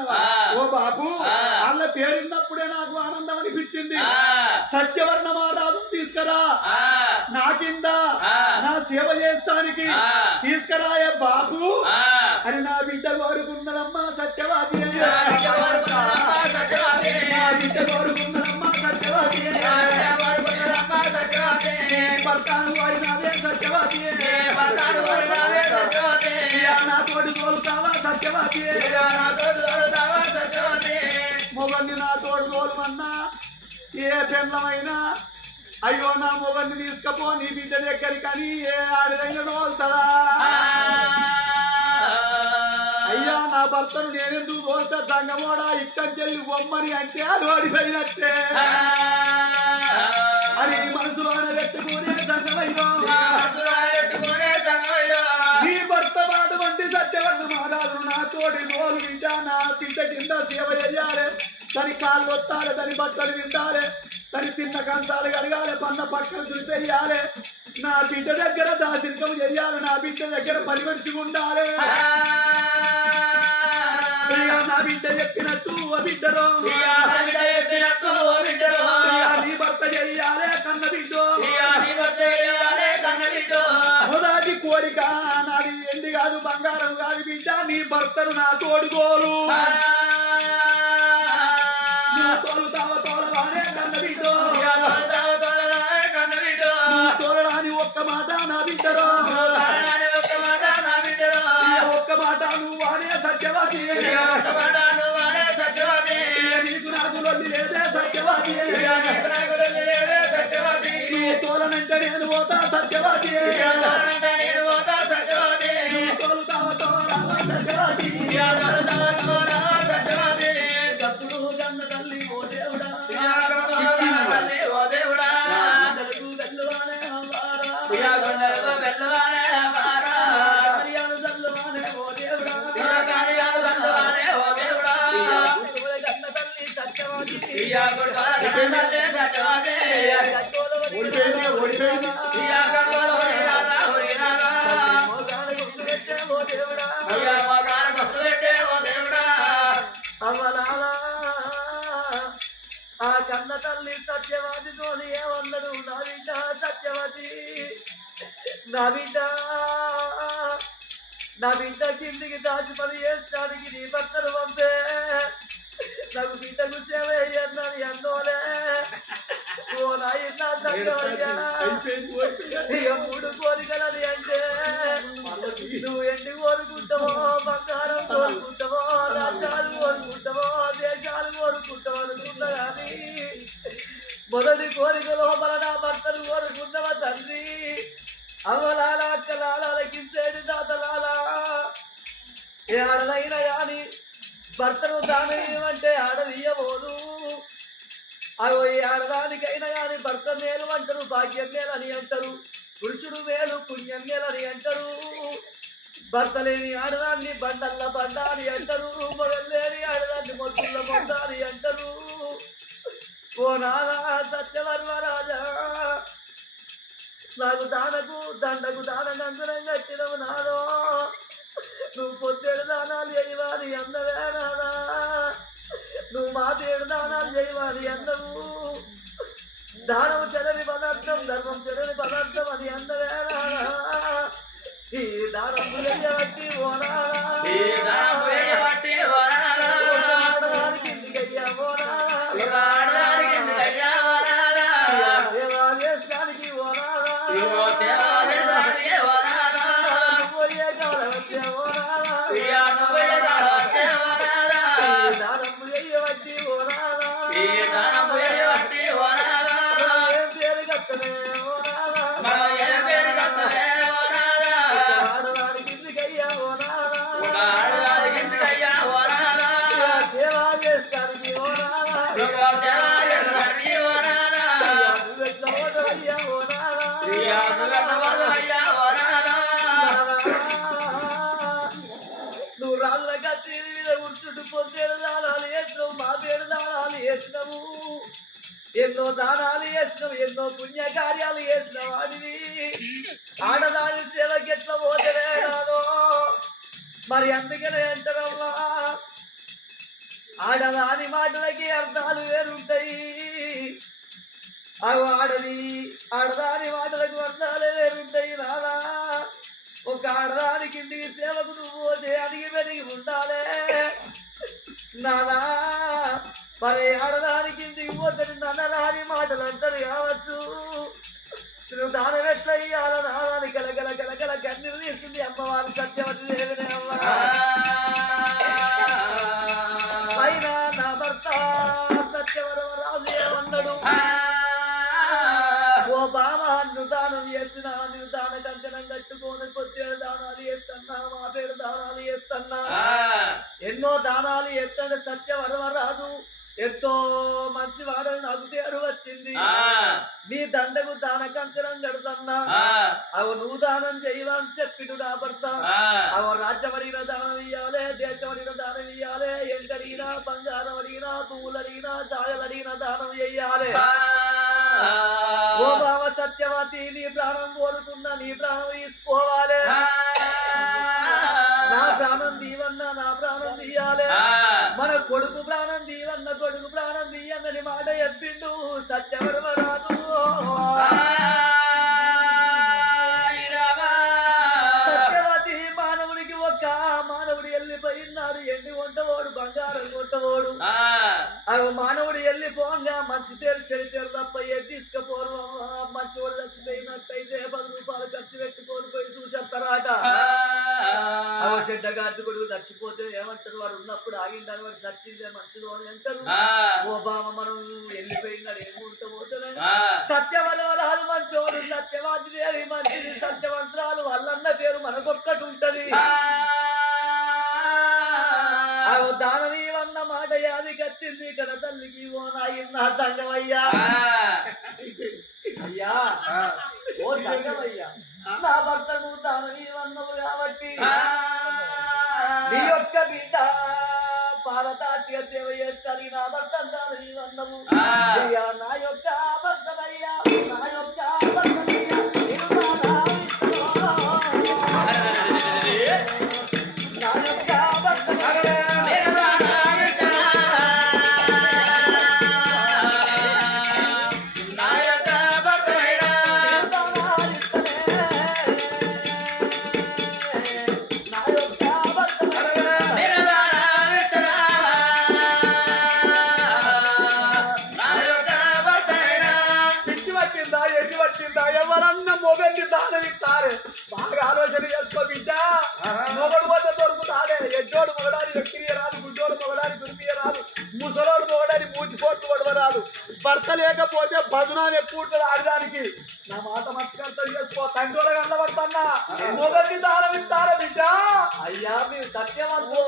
అన్నవా. ఓ బాబు. వాళ్ళ పేరున్నప్పుడే నాకు ఆనందం అనిపించింది సత్యవర్ణ మహారాజు తీసుకురా నా కింద. నా సేవ చేస్తానికి. తీసుకురాయే బాబు. అని నా బిడ్డ కోరుకున్నదమ్మా సత్యవాది నా బిడ్డ కోరుకున్నదమ్మా సత్యవాది. భర్తాను వారినాదే సత్యవాది భర్తను సత్యవతి. నా తోటి తోలుతావా సత్యవాది నా సత్యవతి. మొగన్ని నా తోడు తోలుమన్నా ఏ పెండ్లమైనా అయ్యో నా మొగన్ని తీసుకపో నీ బిడ్డ దగ్గరికి అని ఏ ఆడిదైనా తోలుతారా అయ్యా నా భర్తను నేనెందుకు తోలుతా? సంగమోడా ఇక్కడి చెల్లి బొమ్మని అంటే అది ఓడిపోయినట్టే. అని మనసులోనే పెట్టుకునే సంగమయ్యో మనసులో పెట్టుకునే సంగమయ్యో. నీ భర్త మాట వంటి సత్యవర్ణ మహారాజు నా తోటి నోలు వింటా నా బిడ్డ కింద సేవ చేయాలి. దాని కాళ్ళు వత్తాలి దాని బట్టలు వింటాలి దాని చిన్న కంచాలు కడగాలి పన్న పక్కలు దులిపేయాలి నా బిడ్డ దగ్గర దాసిరికం చెయ్యాలి నా బిడ్డ దగ్గర పని మనిషి ఉండాలి. నా బిడ్డ చెప్పినట్టు ఓ బిడ్డలో ఇక నా చెప్పినట్టు ఓ భర్త చెయ్యాలి కన్న బిడ్డో. ఇక నీ భర్త చేయాలే కన్న బిడ్డో. మొదటి కోరిక నాది ఎండి కాదు బంగారం కాదు బిడ్డ నీ భర్తను నా తోడుకోలు. తోలనంటే నేను పోతా సత్యవాది. ఇక తోడనంటే నేను పోతా సత్యవతి. నువ్వు తోలుతావ తోలరావా సత్యవాది. దేవుడా. ఆ కన్న తల్లి సత్యవతి తోని ఏమన్నాడు నా బిడ్డ సత్యవతి నా బిడ్డ నా బిడ్డ కిందికి దాచి పని చేస్తానికి నీ భర్తను పంపే నాకు బిడ్డకు సేవ అయ్యన్నది అన్నోలే ఓ నాయన సత్యవయ్యా ఇక మూడు కోరికలని అంటే నువ్వు ఎండి కోరుకుంటావో బంగారం కోరుకుంటావో రాజ్యాలు కోరుకుంటావో దేశాలు కోరుకుంటావో అనుకున్నా కానీ మొదటి కోరిక లోపల నా భర్తను కోరుకున్నావా తండ్రి అవ్వలాల అక్కలాల లెక్కించేడు తాతలాల ఏ ఆడదైనా కానీ భర్తను దానయ్యమంటే ఆడదీయబోదు. అగో ఈ ఆడదానికైనా కానీ భర్త మేలు అంటారు భాగ్యం మేలని అంటారు పురుషుడు మేలు పుణ్యం మేలని అంటారు. భర్త లేని ఆడదాన్ని బండల్ల బండాలి అంటారు మొదలు లేని ఆడదాన్ని మొత్తుల్ల మొద్ద అంటారు. ఓ నాదా సత్యవర్మ రాజా నాకు దానకు దండకు దాన గంగురం కట్టినవు నాదో నువ్వు పొద్దుడు దానాలు చేయవాలి అన్నవే దానము చెడని పదార్థం ధర్మం చెడని పదార్థం అని అందరేనా ఈ దానం చేయబట్టి ఓ పొద్దేడు దానాలు వేసినావు మా పేరు దానాలు వేసినావు. ఎన్నో దానాలు వేసినావు ఎన్నో పుణ్య కార్యాలు వేసినావు వాడివి ఆడదాని సేవకి ఎట్లా పోతేనే రాదో మరి అందుకనే అంటారమ్మా ఆడదాని మాటలకి అర్థాలు వేరుంటాయి. అవి ఆడది ఆడదాని మాటలకు అర్థాలు వేరుంటాయి రాదా ఒక ఆడదాని కిందికి సేవకు నువ్వు అడిగి వెలిగి ఉండాలే. నాదా మరి ఆడదాని కిందికి పోతే మాటలు అంటారు కావచ్చు. నువ్వు దానం ఎట్లా గల గల గల గల కన్నీరు తీస్తుంది అమ్మవారు సత్యవతి దేవినే. దానాలు ఎత్తండి సత్యవరమరాజు ఎంతో మంచి వాడని నాకు పేరు వచ్చింది. నీ దండకు దాన కంకణం కడుతున్నా. అవు నువ్వు దానం చేయవని చెప్పిడు నా భర్త. అవ రాజ్యం అడిగిన దానం ఇయ్యాలే దేశం అడిగిన దానం ఇయ్యాలే ఎంటడిగినా బంగారం అడిగినా పువ్వులు అడిగినా ఛాయలు అడిగిన దానం చెయ్యాలే ఓ బావ సత్యవతి నీ ప్రాణం కోరుకున్నా నీ ప్రాణం తీసుకోవాలి. నా ప్రాణం దీవన్న నా తీయాలి. మన కొడుకు ప్రాణం దీవన్న కొడుకు ప్రాణం తీయన్నని మాట చెప్పిండు సత్యవర్మరాజు సత్యవతి మానవుడికి ఒక్క మానవుడు వెళ్ళిపోయినాడు. ఎండి వంటవాడు బంగారం కొట్టవాడు. మానవుడు వెళ్ళిపోగా మంచి పేరు చెడు పేరు తప్ప ఏది తీసుకుపోరు. మంచివాడు చచ్చిపోయినట్టయితే పది రూపాయలు ఖర్చు పెట్టుకొని పోయి చూసేస్తారట. చెడ్డ కొడుకు చచ్చిపోతే ఏమంటారు? వాడు ఉన్నప్పుడు ఆగిందని వాడు చచ్చిందే మంచిది అని అంటారు. ఓ బామ మనం వెళ్ళిపోయినాడు ఏముంటా పోతే సత్యవరవరాలు మంచోడు సత్యవాది దేవి మంచిది సత్యవంతరాలు వాళ్ళన్న పేరు మనకొక్కటి ఉంటది. ఆ. దానవీవన్న మాట యాదికి వచ్చింది ఇక్కడ తల్లికి ఓ నాయన్న సంగమయ్యా. అయ్యా. ఓ సంగమయ్యా. నా భర్త నువ్వు దానవీవన్నవు కాబట్టి నీ యొక్క బిడ్డ పాలదాసిగా సేవ చేస్తాడు. నా భర్త దానవీవన్నవు అయ్యా నా యొక్క భర్తనయ్యా నా యొక్క ఆలోచన చేసుకో బిడ్డ. మొగడు వద్ద దొరుకుతాడే ఎడ్డోడు మొగడాని ఎక్కిరియ రాదు. గుడ్డోడు మొగడాని దుర్మియ రాదు ముసలోడు మొగడాని మూచిపోటు కొడవ రాదు భర్త లేకపోతే బదునాన్ని ఎక్కువ ఉంటుంది ఆడడానికి నా మాట మంచిగా అర్థం చేసుకో. తండ్రి కనబడుతున్నా మొగన్ని దానం ఇస్తారా బిడ్డ? అయ్యా మీరు సత్యవంతులు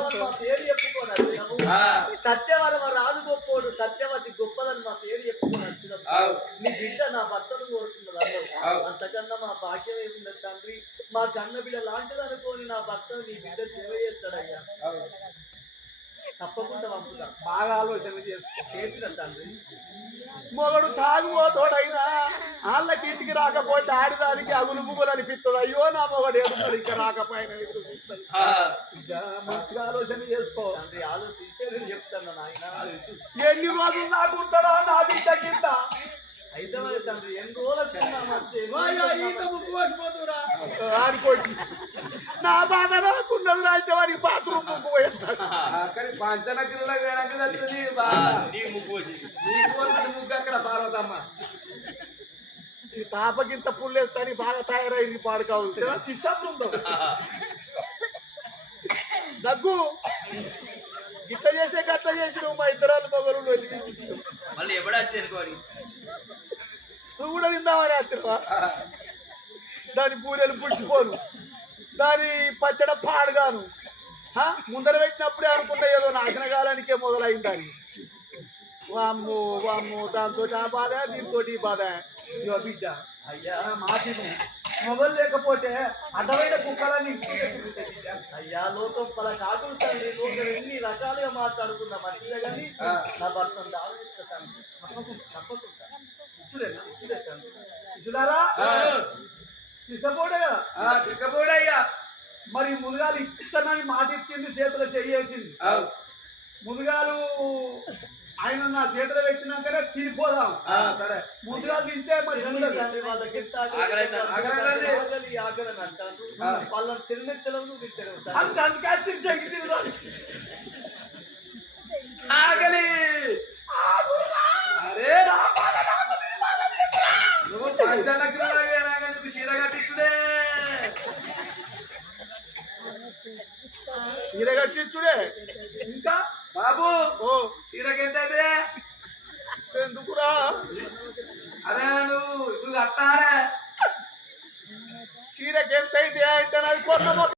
అని మా పేరు చెప్పుకొని వచ్చినాము సత్యవరమ రాజు గొప్పోడు సత్యవతి గొప్పదని మా పేరు చెప్పుకొని వచ్చినాము నీ బిడ్డ నా భర్తను కోరుతున్నది అంతకన్నా మా భాగ్యం ఏముంది తండ్రి? మా కన్న బిడ్డ లాంటిది అనుకోని నా భర్త నీ బిడ్డ సేవ చేస్తాడయ్యా. తప్పకుండా పంపుతా. బాగా ఆలోచన చేసిన తండ్రి. మొగడు తాగుబోతోడైనా వాళ్ళకి ఇంటికి రాకపోతే ఆడిదానికి అగులు పువ్వులు అనిపిస్తుంది అయ్యో నా మొగడు ఏడున్నాడు ఇంకా రాకపోయినా ఎదురు చూస్తుంది. ఇక మంచిగా ఆలోచన చేసుకో. తండ్రి ఆలోచించే నేను చెప్తాను నాయన. ఎన్ని రోజులు నాకు ఉంటాడో నా బిడ్డ కింద? మరి తండ్రి ఎన్ని రోజులు ఆడుకోండి. నా బాధ నాకున్నది అంటే వాడికి బాత్రూమ్ ముక్కు పోయేస్తాడు. కానీ పంచన కిల్ల వెనక తల్లిది నీ ముగ్గు అక్కడ పార్వతమ్మ. ఈ తాపకింత పుల్లేస్తాని బాగా తయారై పాడు కావాలి శిష్యం దగ్గు. గిట్ట చేసే గట్ట చేసి నువ్వు మా ఇద్దరాలు మొగలు మళ్ళీ ఎప్పుడు వచ్చింది అనుకోని నువ్వు కూడా విందామని ఆశ్చర్యమా దాని పూరెలు పుట్టిపోను. దాని పచ్చడ పాడుగాను? ముందర పెట్టినప్పుడే అనుకున్నా ఏదో నాశన కాలానికే మొదలైందని వామ్ము వామ్ము దాంతో ఆ బాధ దీంతో ఈ బాధ. బిడ్డ. అయ్యా. మాటి మొబైల్ లేకపోతే అడ్డమైన కుక్కలన్నీ అయ్యా లోకం పల కాకులు తండ్రి లోకం ఎన్ని రకాలుగా మాట్లాడుకున్నా మంచిదే కానీ. నా భర్తను దావిస్తా తండ్రి. తప్పకుండా తప్పకుండా. తీసుకపోడే కదా? తీసుకపోడా ఇక. మరి మునగాలు ఇస్తానని మాట ఇచ్చింది చేతిలో చెయ్యేసింది ముందుగాలు ఆయన నా చేతిలో పెట్టినాకనే తినిపోదాం. సరే. ముందుగా తింటే ఆకలి ఆకలి అంటారు. వాళ్ళని అంత అందుకే తింటే తినడానికి. ఆకలి. అరే నువ్వు పంచన కిలోలకు వేయనాక నీకు చీర కట్టించుడే చీర కట్టించుడే ఇంకా? బాబు ఓ. చీరకి ఎంత అయితే ఎందుకురా? అరే నువ్వు నువ్వు కట్టారే చీరకి ఎంత అయితే అంటే నాది కొన్న మొత్తం